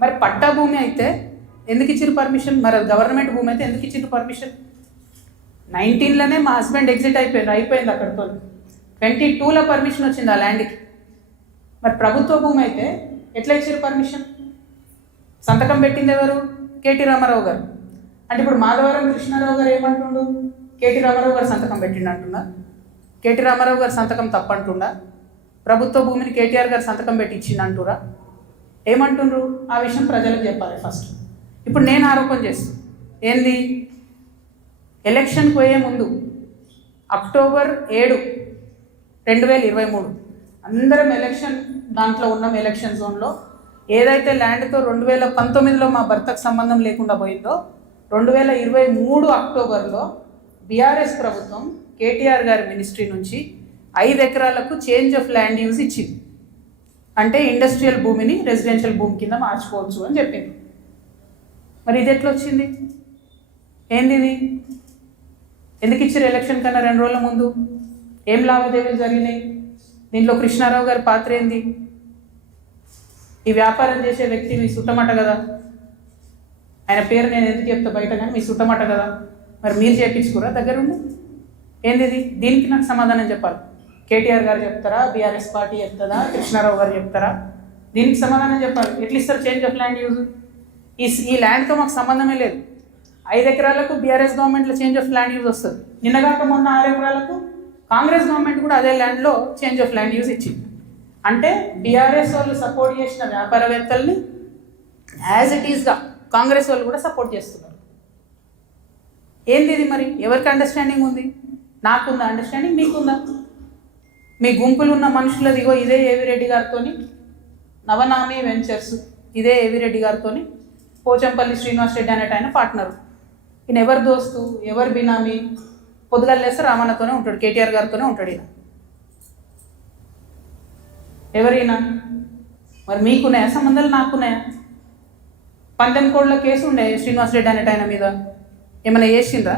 మరి పట్టా భూమి అయితే ఎందుకు ఇచ్చారు పర్మిషన్? మరి అది గవర్నమెంట్ భూమి అయితే ఎందుకు ఇచ్చారు పర్మిషన్? 19లోనే మా హస్బెండ్ ఎగ్జిట్ అయిపోయింది అక్కడితో. 22లో పర్మిషన్ వచ్చింది ఆ ల్యాండ్కి. మరి ప్రభుత్వ భూమి అయితే ఎట్లా ఇచ్చారు పర్మిషన్? సంతకం పెట్టింది ఎవరు? కేటీ రామారావు గారు. అంటే ఇప్పుడు మాధవరం కృష్ణారావు గారు ఏమంటుండు? కేటీ రామారావు గారు సంతకం పెట్టిండు అంటున్నా. కేటీ రామారావు గారు సంతకం తప్పంటుండా? ప్రభుత్వ భూమిని కేటీఆర్ గారు సంతకం పెట్టి ఇచ్చిండు అంటురా? ఏమంటుండ్రు? ఆ విషయం ప్రజలకు చెప్పాలి ఫస్ట్. ఇప్పుడు నేను ఆరోపణ చేస్తాను ఏంది? ఎలక్షన్కి పోయే ముందు అక్టోబర్ 7, 2023 అందరం ఎలక్షన్ దాంట్లో ఉన్నాం. ఎలక్షన్ జోన్లో ఏదైతే ల్యాండ్తో 2019లో మా భర్తకు సంబంధం లేకుండా పోయిందో 2023 అక్టోబర్లో బీఆర్ఎస్ ప్రభుత్వం కేటీఆర్ గారి మినిస్ట్రీ నుంచి 5 ఎకరాలకు చేంజ్ ఆఫ్ ల్యాండ్ యూజ్ ఇచ్చింది. అంటే ఇండస్ట్రియల్ భూమిని రెసిడెన్షియల్ భూమి కింద మార్చుకోవచ్చు అని చెప్పింది. మరి ఇది ఎట్లా వచ్చింది? ఏంది ఇది? ఎందుకు ఇచ్చారు ఎలక్షన్ కన్నా 2 రోజుల ముందు? ఏం లావాదేవీలు జరిగినాయి? దీంట్లో కృష్ణారావు గారి పాత్ర ఏంది? ఈ వ్యాపారం చేసే వ్యక్తి మీ సుట్టమట కదా, ఆయన పేరు నేను ఎందుకు చెప్తా బయట, కానీ మీ సుట్టమట కదా. మరి మీరు చేయించుకోరా దగ్గరుండి? ఏంది ఇది? దీనికి నాకు సమాధానం చెప్పాలి. కేటీఆర్ గారు చెప్తారా? బీఆర్ఎస్ పార్టీ చెప్తుందా? కృష్ణారావు గారు చెప్తారా? దీనికి సమాధానం చెప్పాలి. ఎట్లా ఇస్తారు చేంజ్ ఆఫ్ ల్యాండ్ యూజ్? ఈ ల్యాండ్తో మాకు సంబంధమే లేదు. 5 ఎకరాలకు బీఆర్ఎస్ గవర్నమెంట్లో చేంజ్ ఆఫ్ ల్యాండ్ యూజ్ వస్తుంది. నిన్నగాక మొన్న 6 ఎకరాలకు కాంగ్రెస్ గవర్నమెంట్ కూడా అదే ల్యాండ్లో చేంజ్ ఆఫ్ ల్యాండ్ యూజ్ ఇచ్చింది. అంటే బీఆర్ఎస్ వాళ్ళు సపోర్ట్ చేసిన వ్యాపారవేత్తల్ని యాజ్ ఇట్ ఈస్గా కాంగ్రెస్ వాళ్ళు కూడా సపోర్ట్ చేస్తున్నారు. ఏంది ఇది? మరి ఎవరికి అండర్స్టాండింగ్ ఉంది? నాకుందా అండర్స్టాండింగ్? మీకుందా? మీ గుంపులు ఉన్న మనుషులది ఇగో ఇదే ఏవిరెడ్డి గారితో నవనామి వెంచర్స్, ఇదే ఏవిరెడ్డి గారితో పోచంపల్లి శ్రీనివాస్ రెడ్డి అనేట ఆయన పార్ట్నరు. ఈయన ఎవరు దోస్తు, ఎవరు బినామీ? పొద్దుగాలు లేస్తే రామన్నతోనే ఉంటాడు, కేటీఆర్ గారితోనే ఉంటాడు. ఈయన ఎవరైనా మరి మీకున్నాయా సంబంధాలు? నాకున్నాయా? 12 కోట్ల కేసు ఉండే శ్రీనివాస్ రెడ్డి అనేట ఆయన మీద. ఏమైనా చేసిండ్రా?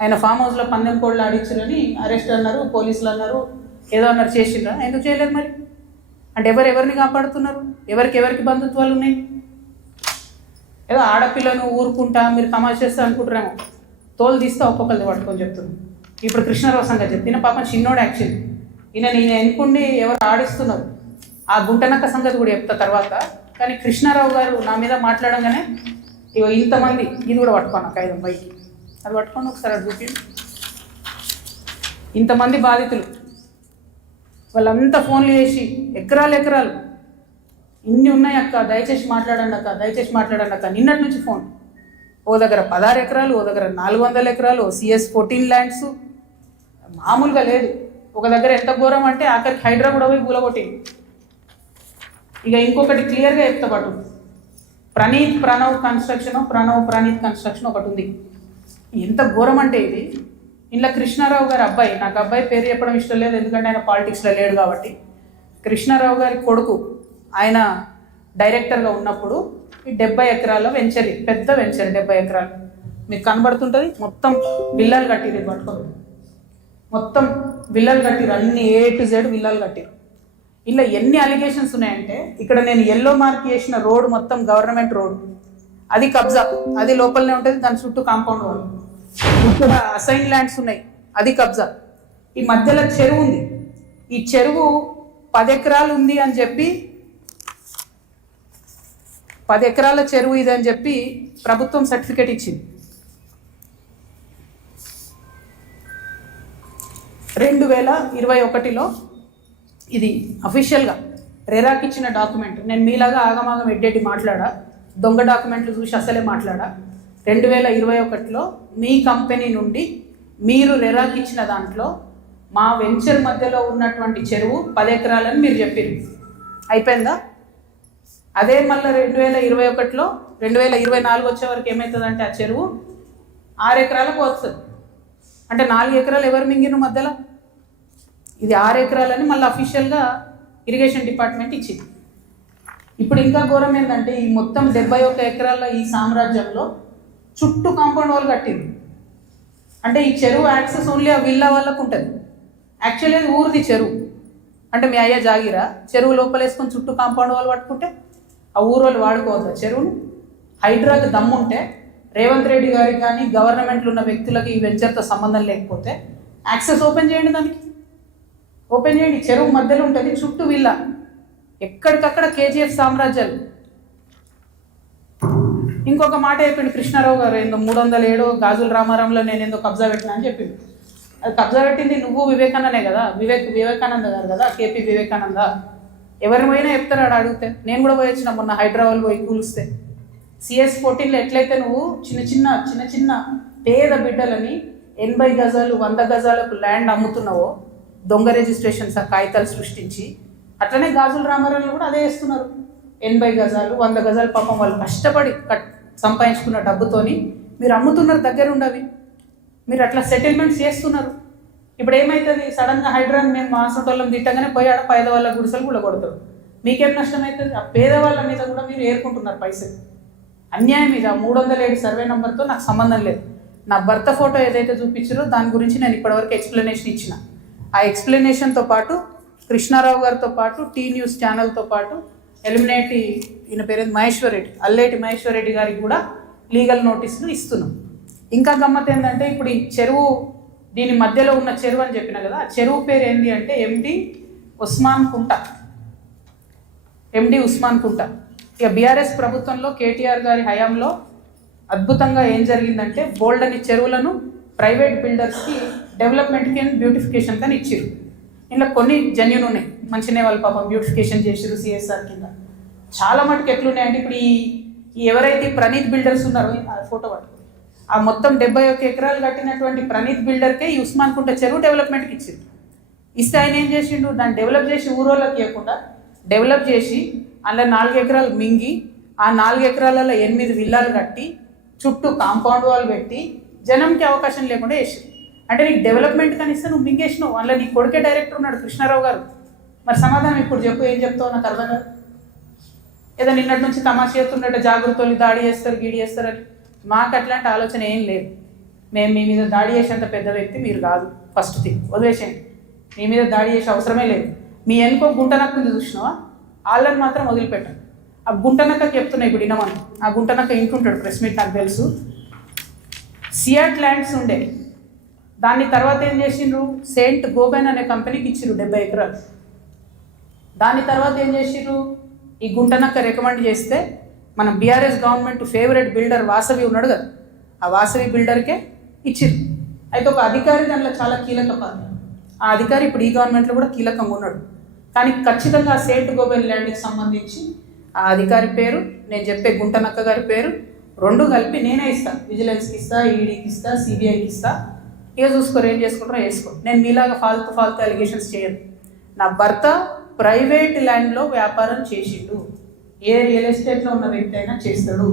ఆయన ఫామ్ హౌస్లో 12 కోట్లు ఆడించారని అరెస్ట్ అన్నారు, పోలీసులు అన్నారు, ఏదో అన్నారు. చేసిండ్రా? ఎందుకు చేయలేదు మరి? అంటే ఎవరిని కాపాడుతున్నారు? ఎవరికి బంధుత్వాలు ఉన్నాయి? ఏదో ఆడపిల్లను ఊరుకుంటా మీరు తమాషా చేస్తా అనుకుంటారేమో. తోలు తీస్తే ఒక్కొక్కరిది పట్టుకొని చెప్తున్నాను. ఇప్పుడు కృష్ణారావు సంగతి చెప్తున్నా. పాపం చిన్నోడు యాక్చువల్లీ. ఈయన ఎన్నుకుండి ఎవరు ఆడిస్తున్నారు ఆ గుంటనక్క సంగతి కూడా చెప్తా తర్వాత. కానీ కృష్ణారావు గారు నా మీద మాట్లాడంగానే ఇగో ఇంతమంది, ఇది కూడా పట్టుకోను కాగితం పైకి, అది పట్టుకోండి ఒకసారి అది చూపించండి. ఇంతమంది బాధితులు వాళ్ళంతా ఫోన్లు చేసి ఎకరాలు ఇన్ని ఉన్నాయి అక్క, దయచేసి మాట్లాడండి అక్క. నిన్నటి నుంచి ఫోన్. ఓ దగ్గర 16 ఎకరాలు, ఓ దగ్గర 400 ఎకరాలు, CS 14 ల్యాండ్స్. మామూలుగా లేదు. ఒక దగ్గర ఎంత ఘోరం అంటే ఆఖరికి హైడ్రా కూడా పోయి కూలగొట్టింది. ఇక ఇంకొకటి క్లియర్గా చెప్తా పాటు, ప్రణీత్ కన్స్ట్రక్షన్ ఒకటి ఉంది. ఎంత ఘోరం అంటే ఇది, ఇంట్లో కృష్ణారావు గారి అబ్బాయి, నాకు అబ్బాయి పేరు చెప్పడం ఇష్టం లేదు ఎందుకంటే ఆయన పాలిటిక్స్లో లేడు కాబట్టి, కృష్ణారావు గారి కొడుకు ఆయన డైరెక్టర్గా ఉన్నప్పుడు ఈ 70 ఎకరాల వెంచర్, పెద్ద వెంచర్ 70 ఎకరాలు మీకు కనబడుతుంటుంది. మొత్తం విల్లాలు కట్టిరు, ఇది పట్టుకోండి. మొత్తం విల్లాలు కట్టిరు, అన్ని A to Z విల్లాలు కట్టిరు. ఇలా ఎన్ని అలిగేషన్స్ ఉన్నాయంటే, ఇక్కడ నేను ఎల్లో మార్క్ చేసిన రోడ్ మొత్తం గవర్నమెంట్ రోడ్, అది కబ్జా, అది లోపలనే ఉంటుంది, దాని చుట్టూ కాంపౌండ్ వాళ్ళు. ఇక్కడ అసైన్ ల్యాండ్స్ ఉన్నాయి, అది కబ్జా. ఈ మధ్యలో చెరువు ఉంది, ఈ చెరువు 10 ఎకరాలు ఉంది అని చెప్పి, 10 ఎకరాల చెరువు ఇది అని చెప్పి ప్రభుత్వం సర్టిఫికేట్ ఇచ్చింది. 2021లో ఇది అఫీషియల్గా రెరాకి ఇచ్చిన డాక్యుమెంట్. నేను మీలాగా ఆగమాగం ఎడ్డేటి మాట్లాడా, దొంగ డాక్యుమెంట్లు చూసి అసలే మాట్లాడా. 2021లో మీ కంపెనీ నుండి మీరు రెరాకి ఇచ్చిన దాంట్లో మా వెంచర్ మధ్యలో ఉన్నటువంటి చెరువు 10 ఎకరాలని మీరు చెప్పారు. అయిపోయిందా? అదే మళ్ళీ 2021లో 2024 వచ్చే వరకు ఏమవుతుందంటే ఆ చెరువు 6 ఎకరాలకు వస్తుంది. అంటే 4 ఎకరాలు ఎవరు మింగిన మధ్యలో? ఇది 6 ఎకరాలని మళ్ళీ అఫీషియల్గా ఇరిగేషన్ డిపార్ట్మెంట్ ఇచ్చింది. ఇప్పుడు ఇంకా ఘోరం ఏంటంటే, ఈ మొత్తం 71 ఎకరాల ఈ సామ్రాజ్యంలో చుట్టూ కాంపౌండ్ వాల్ కట్టింది. అంటే ఈ చెరువు యాక్సెస్ ఓన్లీ ఆ విల్లా వాళ్ళకు ఉంటుంది. యాక్చువల్లీ అది ఊరిది చెరువు. అంటే మీ అయ్యా జాగిరా చెరువు లోపలేసుకొని చుట్టూ కాంపౌండ్ వాల్ పట్టుకుంటే ఆ ఊరోళ్ళు వాడుకోవద్దా చెరువును? హైడ్రాకి దమ్ముంటే రేవంత్ రెడ్డి గారికి కానీ గవర్నమెంట్లో ఉన్న వ్యక్తులకి ఈ వెంచర్తో సంబంధం లేకపోతే యాక్సెస్ ఓపెన్ చేయండి, దానికి ఓపెన్ చేయండి. చెరువు మధ్యలో ఉంటుంది, చుట్టూ విల్లా, ఎక్కడికక్కడ కేజీఎఫ్ సామ్రాజ్యాలు. ఇంకొక మాట చెప్పిండు కృష్ణారావు గారు, ఏందో 307 గాజుల రామారంలో నేను ఏందో కబ్జా పెట్టినా అని చెప్పిండు. అది కబ్జా పెట్టింది నువ్వు వివేకానందనే కదా, వివేకానంద గారు కదా, కేపీ వివేకానంద. ఎవరిని పోయినా చెప్తారు ఆడ అడిగితే. నేను కూడా పోయి వచ్చిన మొన్న హైదరాబాద్ పోయి కూలిస్తే. CS14లో ఎట్లయితే నువ్వు చిన్న చిన్న పేద బిడ్డలని 80 గజాలు 100 గజాలకు ల్యాండ్ అమ్ముతున్నావో, దొంగ రిజిస్ట్రేషన్స్ ఆ కాగితాలు సృష్టించి, అట్లనే గాజుల రామారంలో కూడా అదే చేస్తున్నారు. 80 గజాలు 100 గజాలు పాపం వాళ్ళు కష్టపడి సంపాదించుకున్న డబ్బుతోని మీరు అమ్ముతున్నారు, దగ్గర ఉండవి మీరు అట్లా సెటిల్మెంట్స్ చేస్తున్నారు. ఇప్పుడు ఏమవుతుంది, సడన్గా హైడ్రాన్ మేము మాసంటోళ్ళం తిట్టగానే పోయి ఆడ పేదవాళ్ళ గుడిసెలు కూడా కొడతారు. మీకేం నష్టం అవుతుంది? ఆ పేదవాళ్ళ మీద కూడా మీరు ఏరుకుంటున్నారు పైసలు. అన్యాయం ఇది. 307 సర్వే నెంబర్తో నాకు సంబంధం లేదు. నా భర్త ఫోటో ఏదైతే చూపించారో దాని గురించి నేను ఇప్పటివరకు ఎక్స్ప్లెనేషన్ ఇచ్చిన. ఆ ఎక్స్ప్లెనేషన్తో పాటు కృష్ణారావు గారితో పాటు టీ న్యూస్ ఛానల్తో పాటు ఎలిమినేటి ఈయన పేరు మహేశ్వర్ రెడ్డి, అల్లేటి మహేశ్వర్ రెడ్డి గారికి కూడా లీగల్ నోటీసులు ఇస్తున్నాం. ఇంకా గమ్మత్ ఏంటంటే, ఇప్పుడు ఈ చెరువు దీని మధ్యలో ఉన్న చెరువు అని చెప్పిన కదా, ఆ చెరువు పేరు ఏంటి అంటే ఎండి ఉస్మాన్ కుంట. ఇక బీఆర్ఎస్ ప్రభుత్వంలో కేటీఆర్ గారి హయాంలో అద్భుతంగా ఏం జరిగిందంటే, బోల్డని చెరువులను ప్రైవేట్ బిల్డర్స్కి డెవలప్మెంట్కి అండ్ బ్యూటిఫికేషన్ కానీ ఇచ్చారు. ఇలా కొన్ని జెన్యూన్ ఉన్నాయి, మంచినే వాళ్ళు పాపం బ్యూటిఫికేషన్ చేసారు CSR కింద. చాలా మటుకు ఎట్లున్నాయంటే, ఇప్పుడు ఈ ఎవరైతే ప్రణీత్ బిల్డర్స్ ఉన్నారో, ఆ ఫోటో పట్టుకో, ఆ మొత్తం 71 ఎకరాలు కట్టినటువంటి ప్రణీత్ బిల్డర్కే ఈ ఉస్మాన్ కుంట చెరువు డెవలప్మెంట్కి ఇచ్చింది. ఇస్తే ఆయన ఏం చేసిండు, దాన్ని డెవలప్ చేసి ఊరోళ్ళకి ఇవ్వకుండా డెవలప్ చేసి అందులో 4 ఎకరాలు మింగి, ఆ 4 ఎకరాలలో 8 విల్లాలు కట్టి చుట్టూ కాంపౌండ్ వాల్ పెట్టి జనంకి అవకాశం లేకుండా చేసారు. అంటే నీకు డెవలప్మెంట్ కనిస్తే నువ్వు మింగేసినావు. అందులో నీ కొడుకే డైరెక్టర్ ఉన్నాడు కృష్ణారావు గారు. మరి సమాధానం ఇప్పుడు చెప్పు, ఏం చెప్తావు నాకు అర్థం కాదు. ఏదో నిన్నటి నుంచి తమాషా చేస్తుండట, జాగృతలు దాడి చేస్తారు గీడి చేస్తారు అని. మాకు అట్లాంటి ఆలోచన ఏం లేదు. మేము మీ మీద దాడి చేసేంత పెద్ద వ్యక్తి మీరు కాదు. ఫస్ట్ థింగ్ వదిలేసేయండి, మీ మీద దాడి చేసే అవసరమే లేదు. మీ వెనుకో గుంటనక్క ఉంది చూసినావా, వాళ్ళని మాత్రం వదిలిపెట్టాను. ఆ గుంటనక్కకి చెప్తున్నాయి ఇప్పుడు వినమని. ఆ గుంటనక్క ఇంటుంటాడు, ప్రెస్ మీట్ నాకు తెలుసు. సియాట్ ల్యాండ్స్ ఉండే, దాన్ని తర్వాత ఏం చేసిండ్రు, సెయింట్ గోబెన్ అనే కంపెనీకి ఇచ్చిర్రు 70 ఎకరాలు. దాని తర్వాత ఏం చేసిర్రు, ఈ గుంటనక్క రికమెండ్ చేస్తే మన BRS government favourite builder Vasavi ఉన్నాడు కదా, ఆ వాసవి బిల్డర్కే ఇచ్చిర్రు. అయితే ఒక అధికారి దాంట్లో చాలా కీలక పాత్ర. ఆ అధికారి ఇప్పుడు ఈ గవర్నమెంట్లో కూడా కీలకంగా ఉన్నాడు. కానీ ఖచ్చితంగా ఆ సెయింట్ గోబెన్ ల్యాండ్కి సంబంధించి ఆ అధికారి పేరు, నేను చెప్పే గుంటనక్క గారి పేరు 2 కలిపి నేనే ఇస్తాను. విజిలెన్స్కి ఇస్తా, ఈడీకి ఇస్తా, సిబిఐకి ఇస్తా. ఇక చూసుకోరు, ఏం చేసుకుంటారో వేసుకో. నేను మీలాగా ఫాల్తు అలిగేషన్స్ చేయను. నా భర్త ప్రైవేట్ ల్యాండ్లో వ్యాపారం చేసిండు. ఏ రియల్ ఎస్టేట్లో ఉన్న వ్యక్తి అయినా చేస్తాడు.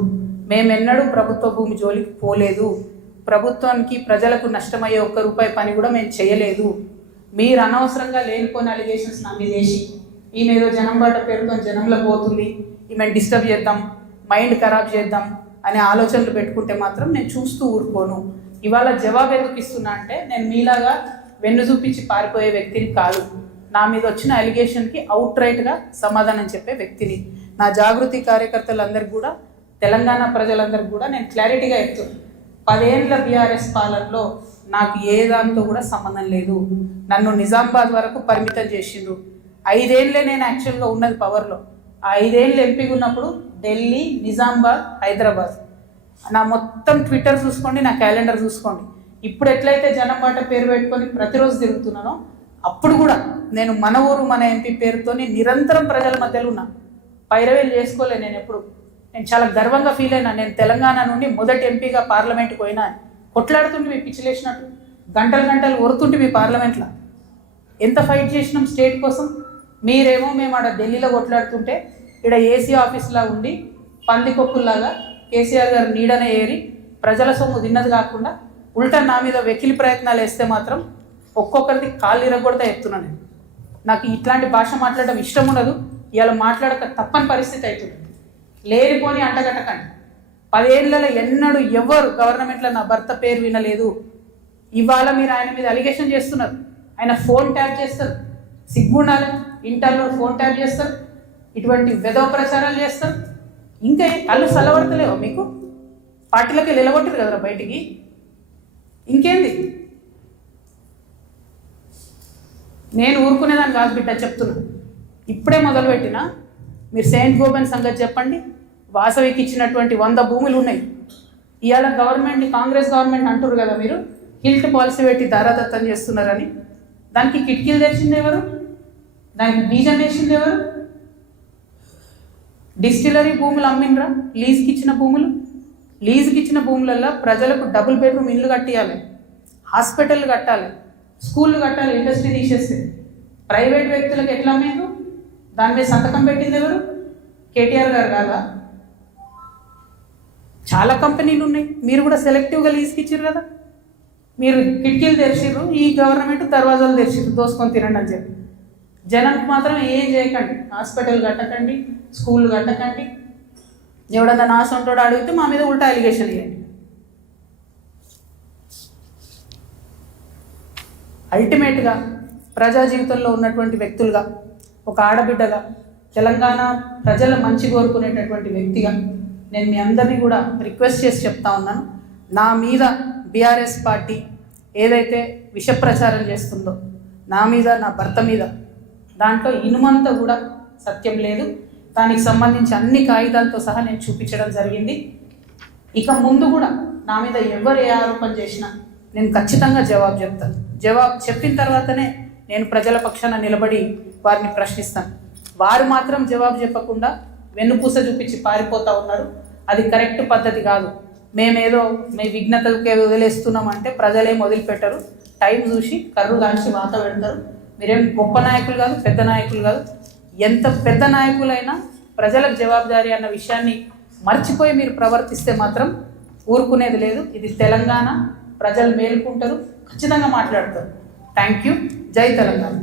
మేమెన్నడూ ప్రభుత్వ భూమి జోలికి పోలేదు. ప్రభుత్వానికి ప్రజలకు నష్టమయ్యే ₹1 పని కూడా మేము చేయలేదు. మీరు అనవసరంగా లేనిపోయిన అలిగేషన్స్ నా మీద వేసి, ఈమె ఏదో జనం బాట పేరుతో జనంలో పోతుంది, ఈమెను డిస్టర్బ్ చేద్దాం, మైండ్ ఖరాబ్ చేద్దాం అనే ఆలోచనలు పెట్టుకుంటే మాత్రం నేను చూస్తూ ఊరుకోను. ఇవాళ జవాబు ఎందుకు ఇస్తున్నా అంటే, నేను మీలాగా వెన్ను చూపించి పారిపోయే వ్యక్తిని కాదు. నా మీద వచ్చిన అలిగేషన్కి అవుట్రైట్గా సమాధానం చెప్పే వ్యక్తిని. నా జాగృతి కార్యకర్తలందరికీ కూడా, తెలంగాణ ప్రజలందరికీ కూడా నేను క్లారిటీగా చెప్తున్నాను. 10 ఏళ్ళ బీఆర్ఎస్ పాలనలో నాకు ఏ దాంతో కూడా సంబంధం లేదు. నన్ను నిజామాబాద్ వరకు పరిమితం చేసిండ్రు. 5 ఏళ్ళే నేను యాక్చువల్గా ఉన్నది పవర్లో. ఆ 5 ఏళ్ళు ఎంపీగా ఉన్నప్పుడు ఢిల్లీ, నిజామాబాద్, హైదరాబాద్. నా మొత్తం ట్విట్టర్ చూసుకోండి, నా క్యాలెండర్ చూసుకోండి. ఇప్పుడు ఎట్లయితే జనం బాట పేరు పెట్టుకొని ప్రతిరోజు తిరుగుతున్నానో, అప్పుడు కూడా నేను మన ఊరు మన ఎంపీ పేరుతో నిరంతరం ప్రజల మధ్యలో ఉన్నా. పైరవేలు చేసుకోలే నేను ఎప్పుడు. నేను చాలా గర్వంగా ఫీల్ అయినా. నేను తెలంగాణ నుండి మొదటి ఎంపీగా పార్లమెంట్కి పోయినా. కొట్లాడుతుంటే మీ పిచ్చిలేసినట్టు గంటలు ఒరుతుంటే మీ పార్లమెంట్లో ఎంత ఫైట్ చేసినాం స్టేట్ కోసం. మీరేమో మేము ఆడ ఢిల్లీలో కొట్లాడుతుంటే ఇక్కడ ఏసీ ఆఫీస్లా ఉండి పందికొక్కుల్లాగా కేసీఆర్ గారు నీడనే ఏరి ప్రజల సొమ్ము తిన్నది కాకుండా ఉల్టా నా మీద వెకిలి ప్రయత్నాలు వేస్తే మాత్రం ఒక్కొక్కరికి కాళ్ళు ఇరగొడతా చెప్తున్నాను. నేను నాకు ఇట్లాంటి భాష మాట్లాడడం ఇష్టం ఉండదు. ఇలా మాట్లాడక తప్పని పరిస్థితి అవుతుంది. లేనిపోని అంటగట్టకండి. 10 ఏళ్లలో ఎన్నడూ ఎవరు గవర్నమెంట్లో నా భర్త పేరు వినలేదు. ఇవాళ మీరు ఆయన మీద అలిగేషన్ చేస్తున్నారు. ఆయన ఫోన్ ట్యాప్ చేస్తారు, సిగ్గుండాలి. ఇంటర్లో ఫోన్ ట్యాప్ చేస్తారు, ఇటువంటి వెధవ ప్రచారాలు చేస్తారు. ఇంకా కళ్ళు చల్లబడతలేవా మీకు? పార్టీలోకి నిలబొట్టారు కదరా బయటికి, ఇంకేంది? నేను ఊరుకునేదాన్ని కాదు బిడ్డ, చెప్తున్నా. ఇప్పుడే మొదలుపెట్టినా. మీరు సెయింట్ గోబెన్ సంగతి చెప్పండి. వాసవికి ఇచ్చినటువంటి 100 భూములు ఉన్నాయి. ఇవాళ గవర్నమెంట్, కాంగ్రెస్ గవర్నమెంట్ అంటారు కదా మీరు, హిల్ట్ పాలసీ పెట్టి దారాదత్తం చేస్తున్నారని. దానికి కిటికీలు తెచ్చింది ఎవరు? దానికి బీజం వేసింది ఎవరు? డిస్టిలరీ భూములు అమ్మిండ్రా? లీజుకి ఇచ్చిన భూములు. లీజుకి ఇచ్చిన భూములలో ప్రజలకు డబుల్ బెడ్రూమ్ ఇల్లు కట్టియాలి, హాస్పిటల్ కట్టాలి, స్కూళ్ళు కట్టాలి. ఇండస్ట్రీ తీసేస్తే ప్రైవేట్ వ్యక్తులకు ఎట్లా అమ్మిండ్రు? దాని మీద సంతకం పెట్టింది ఎవరు? కేటీఆర్ గారు కాదా? చాలా కంపెనీలు ఉన్నాయి. మీరు కూడా సెలెక్టివ్గా లీజుకి ఇచ్చారు కదా. మీరు కిటికీలు తెరిచిర్రు, ఈ గవర్నమెంట్ దర్వాజాలు తెరిచిర్రు దోసుకొని తినండి అని చెప్పి. జనానికి మాత్రం ఏం చేయకండి, హాస్పిటల్ కట్టకండి, స్కూల్ కట్టకండి. ఎవడన్నా నాసంటోడు అడిగితే మా మీద ఉల్టా అలిగేషన్ ఇవ్వండి. అల్టిమేట్గా ప్రజా జీవితంలో ఉన్నటువంటి వ్యక్తులుగా, ఒక ఆడబిడ్డగా, తెలంగాణ ప్రజల మంచి కోరుకునేటటువంటి వ్యక్తిగా నేను మీ అందరినీ కూడా రిక్వెస్ట్ చేసి చెప్తా ఉన్నాను. నా మీద బీఆర్ఎస్ పార్టీ ఏదైతే విష ప్రచారం చేస్తుందో నా మీద, నా భర్త మీద, దాంట్లో ఇనుమంతా కూడా సత్యం లేదు. దానికి సంబంధించి అన్ని కాగితాలతో సహా నేను చూపించడం జరిగింది. ఇక ముందు కూడా నా మీద ఎవరు ఏ ఆరోపణ చేసినా నేను ఖచ్చితంగా జవాబు చెప్తాను. జవాబు చెప్పిన తర్వాతనే నేను ప్రజల పక్షాన నిలబడి వారిని ప్రశ్నిస్తాను. వారు మాత్రం జవాబు చెప్పకుండా వెన్నుపూస చూపించి పారిపోతూ ఉన్నారు. అది కరెక్ట్ పద్ధతి కాదు. మేమేదో మీ విఘ్నతలకే వదిలేస్తున్నామంటే ప్రజలేం వదిలిపెట్టరు. టైం చూసి కర్రు కాల్చి వాత పెడతారు. మీరేం గొప్ప నాయకులు కాదు, పెద్ద నాయకులు కాదు. ఎంత పెద్ద నాయకులైనా ప్రజలకు జవాబుదారీ అన్న విషయాన్ని మర్చిపోయి మీరు ప్రవర్తిస్తే మాత్రం ఊరుకునేది లేదు. ఇది తెలంగాణ, ప్రజలు మేలుకుంటారు, ఖచ్చితంగా మాట్లాడతారు. Thank you. జై తెలంగాణ.